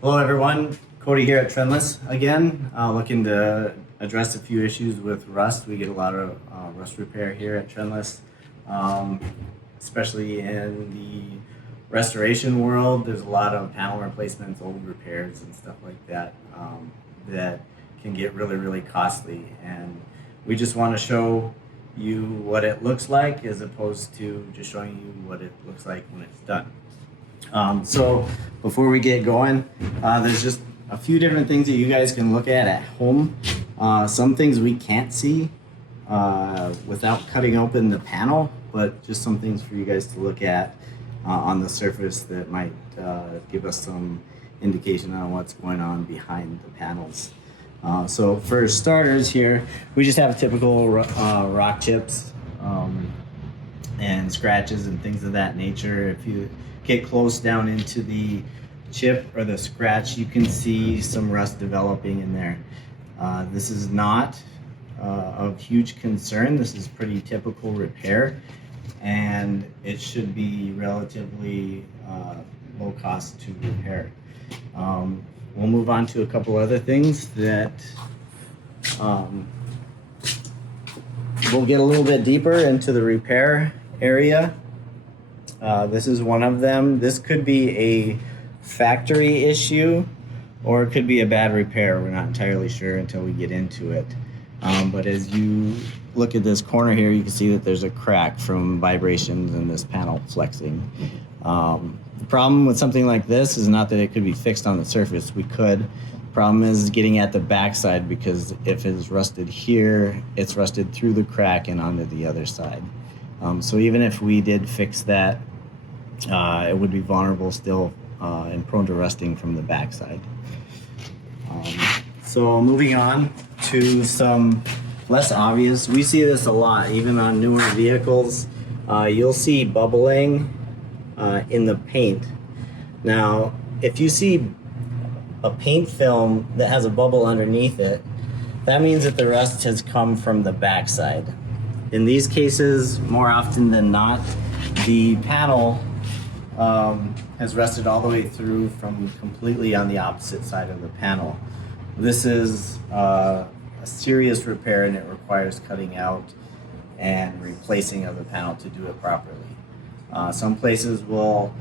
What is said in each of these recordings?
Hello everyone, Cody here at Trendless again, looking to address a few issues with rust. We get a lot of rust repair here at Trendless, um, especially in the restoration world. There's a lot of panel replacements, old repairs and stuff like that that can get really costly, and we just want to show you what it looks like as opposed to just showing you what it looks like when it's done. So before we get going, there's just a few different things that you guys can look at home. Some things we can't see without cutting open the panel, but just some things for you guys to look at on the surface that might give us some indication on what's going on behind the panels. So for starters here, we just have typical rock chips and scratches and things of that nature. If you get close down into the chip or the scratch, you can see some rust developing in there. This is not of huge concern. This is pretty typical repair, and it should be relatively low cost to repair. We'll move on to a couple other things that we'll get a little bit deeper into the repair area. This is one of them. This could be a factory issue, or it could be a bad repair. We're not entirely sure until we get into it. But as you look at this corner here, you can see that there's a crack from vibrations in this panel flexing. The problem with something like this is not that it could be fixed on the surface. We could. The problem is getting at the backside, because if it's rusted here, it's rusted through the crack and onto the other side. So even if we did fix that, it would be vulnerable still and prone to rusting from the backside. So moving on to some less obvious, we see this a lot even on newer vehicles. You'll see bubbling in the paint. Now, if you see a paint film that has a bubble underneath it, that means that the rust has come from the backside. In these cases, more often than not, the panel has rusted all the way through from completely on the opposite side of the panel. This is a serious repair, and it requires cutting out and replacing of the panel to do it properly. Some places will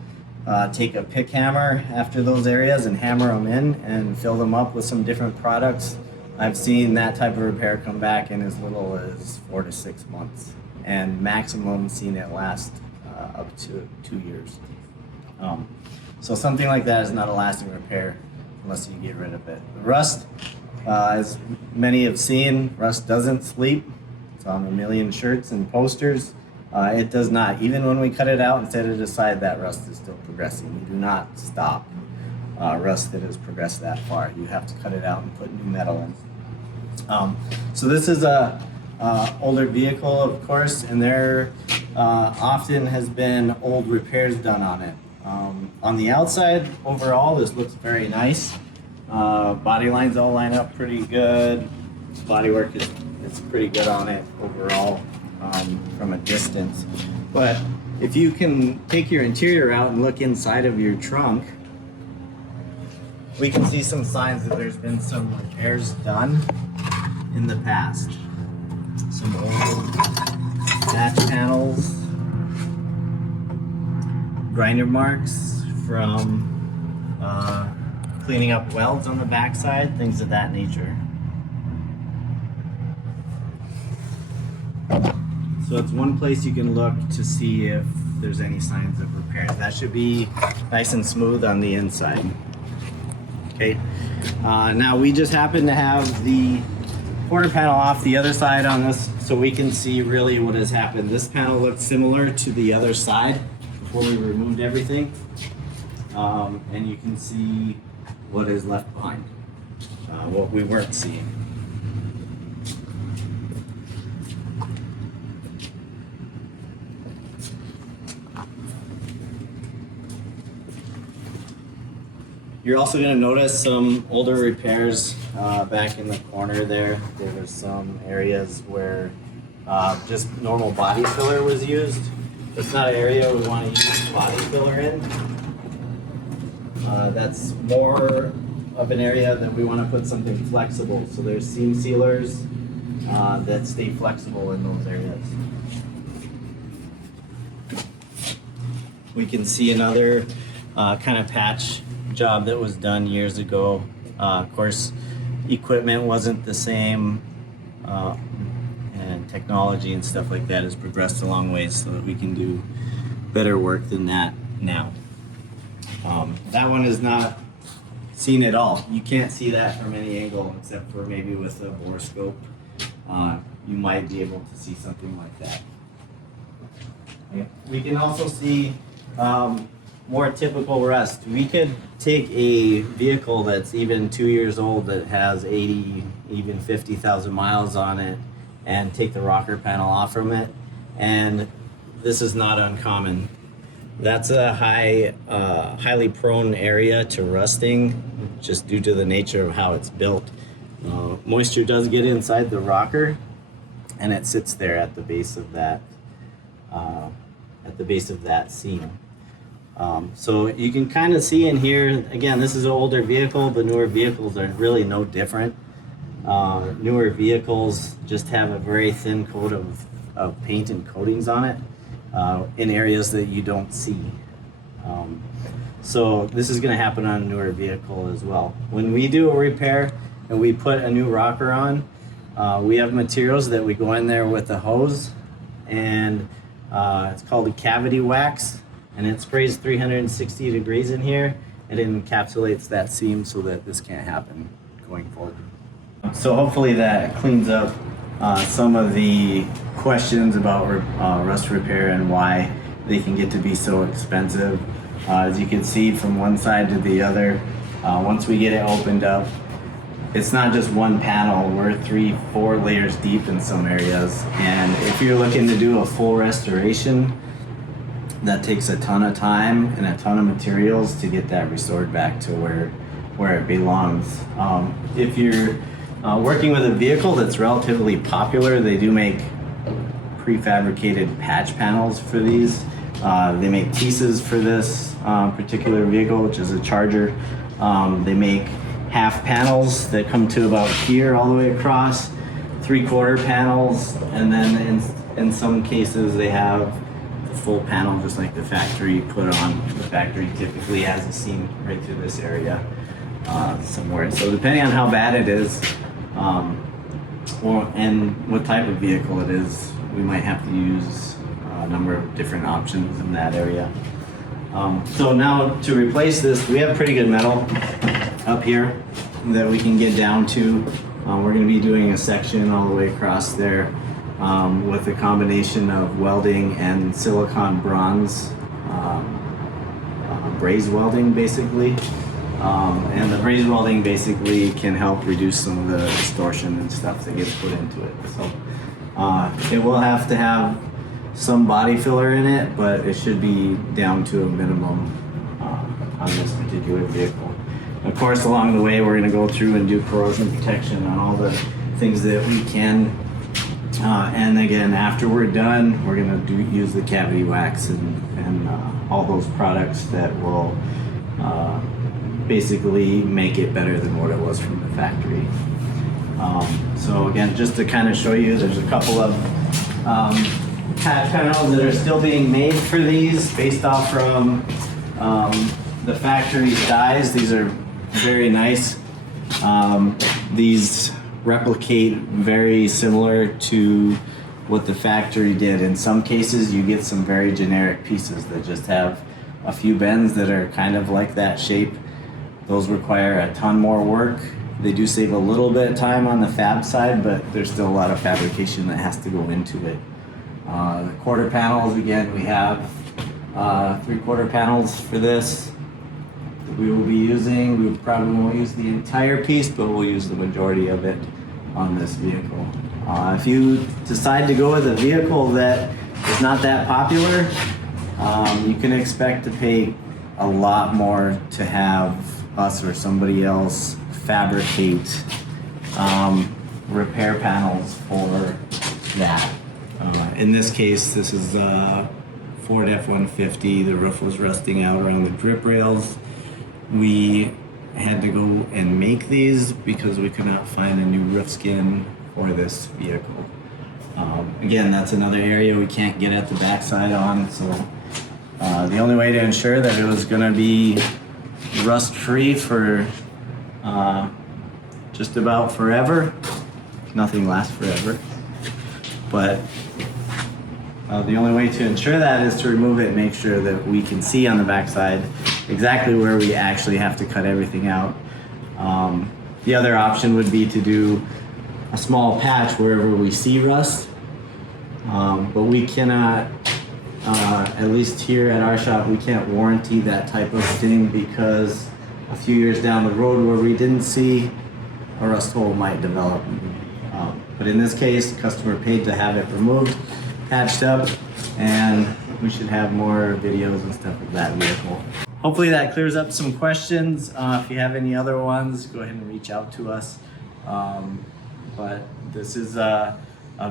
take a pick hammer after those areas and hammer them in and fill them up with some different products. I've seen that type of repair come back in as little as 4 to 6 months, and maximum seen it last up to 2 years. So something like that is not a lasting repair unless you get rid of it. The rust, as many have seen, rust doesn't sleep. It's on a million shirts and posters. It does not. Even when we cut it out and set it aside, that rust is still progressing. You do not stop rust that has progressed that far. You have to cut it out and put new metal in. So this is a older vehicle, of course, and there often has been old repairs done on it. On the outside, overall, this looks very nice. Body lines all line up pretty good. Bodywork is pretty good on it overall from a distance. But if you can take your interior out and look inside of your trunk, we can see some signs that there's been some repairs done in the past. Some old dash panels, grinder marks from cleaning up welds on the backside, things of that nature. So it's one place you can look to see if there's any signs of repairs. That should be nice and smooth on the inside. Okay. Now we just happen to have the quarter panel off the other side on this, so we can see really what has happened. This panel looks similar to the other side before we removed everything, and you can see what is left behind, what we weren't seeing. You're also going to notice some older repairs back in the corner there. There were some areas where just normal body filler was used. It's not an area we want to use body filler in. That's more of an area that we want to put something flexible. So there's seam sealers that stay flexible in those areas. We can see another kind of patch job that was done years ago. Of course, equipment wasn't the same, and technology and stuff like that has progressed a long ways so that we can do better work than that now. That one is not seen at all. You can't see that from any angle except for maybe with a bore scope. You might be able to see something like that. We can also see more typical rust. We could take a vehicle that's even 2 years old that has 80, even 50,000 miles on it and take the rocker panel off from it, and this is not uncommon. That's a highly prone area to rusting just due to the nature of how it's built. Moisture does get inside the rocker and it sits there at the base of that seam. So you can kind of see in here, again, this is an older vehicle, but newer vehicles are really no different. Newer vehicles just have a very thin coat of paint and coatings on it in areas that you don't see. So this is going to happen on a newer vehicle as well. When we do a repair and we put a new rocker on, we have materials that we go in there with a hose, and it's called a cavity wax, and it sprays 360 degrees in here and it encapsulates that seam so that this can't happen going forward. So hopefully that cleans up some of the questions about rust repair and why they can get to be so expensive. As you can see from one side to the other, once we get it opened up, it's not just one panel. We're 3-4 layers deep in some areas, and if you're looking to do a full restoration, that takes a ton of time and a ton of materials to get that restored back to where it belongs. If you're working with a vehicle that's relatively popular, they do make prefabricated patch panels for these. They make pieces for this particular vehicle, which is a Charger. They make half panels that come to about here all the way across, 3/4 panels, and then in some cases they have the full panel just like the factory put on. The factory typically has a seam right through this area somewhere. So depending on how bad it is and what type of vehicle it is, we might have to use a number of different options in that area. So now to replace this, we have pretty good metal up here that we can get down to. We're going to be doing a section all the way across there with a combination of welding and silicon bronze braze welding basically. And the braze welding basically can help reduce some of the distortion and stuff that gets put into it. So it will have to have some body filler in it, but it should be down to a minimum on this particular vehicle. Of course, along the way, we're going to go through and do corrosion protection on all the things that we can. And again, after we're done, we're going to use the cavity wax and all those products that will basically make it better than what it was from the factory. So again, just to kind of show you, there's a couple of patch panels that are still being made for these based off from the factory's dies. These are very nice. These replicate very similar to what the factory did. In some cases, you get some very generic pieces that just have a few bends that are kind of like that shape. Those require a ton more work. They do save a little bit of time on the fab side, but there's still a lot of fabrication that has to go into it. The quarter panels, again, we have 3/4 panels for this that we will be using. We probably won't use the entire piece, but we'll use the majority of it on this vehicle. If you decide to go with a vehicle that is not that popular, you can expect to pay a lot more to have us or somebody else fabricate repair panels for that. In this case, this is a Ford F-150. The roof was rusting out around the grip rails. we had to go and make these because we could not find a new roof skin for this vehicle. Again, that's another area we can't get at the backside on, so the only way to ensure that it was going to be rust free for just about forever, nothing lasts forever, but the only way to ensure that is to remove it and make sure that we can see on the backside exactly where we actually have to cut everything out. The other option would be to do a small patch wherever we see rust, but we cannot, at least here at our shop, we can't warranty that type of thing because a few years down the road where we didn't see, a rust hole might develop. But in this case, customer paid to have it removed, patched up, and we should have more videos and stuff of that vehicle. Hopefully that clears up some questions. If you have any other ones, go ahead and reach out to us. But this is a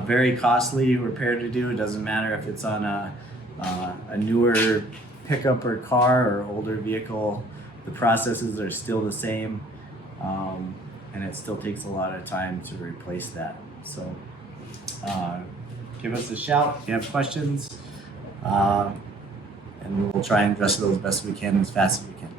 very costly repair to do. It doesn't matter if it's on a newer pickup or car or older vehicle. The processes are still the same, and it still takes a lot of time to replace that. So give us a shout if you have questions, and we'll try and address those best we can as fast as we can.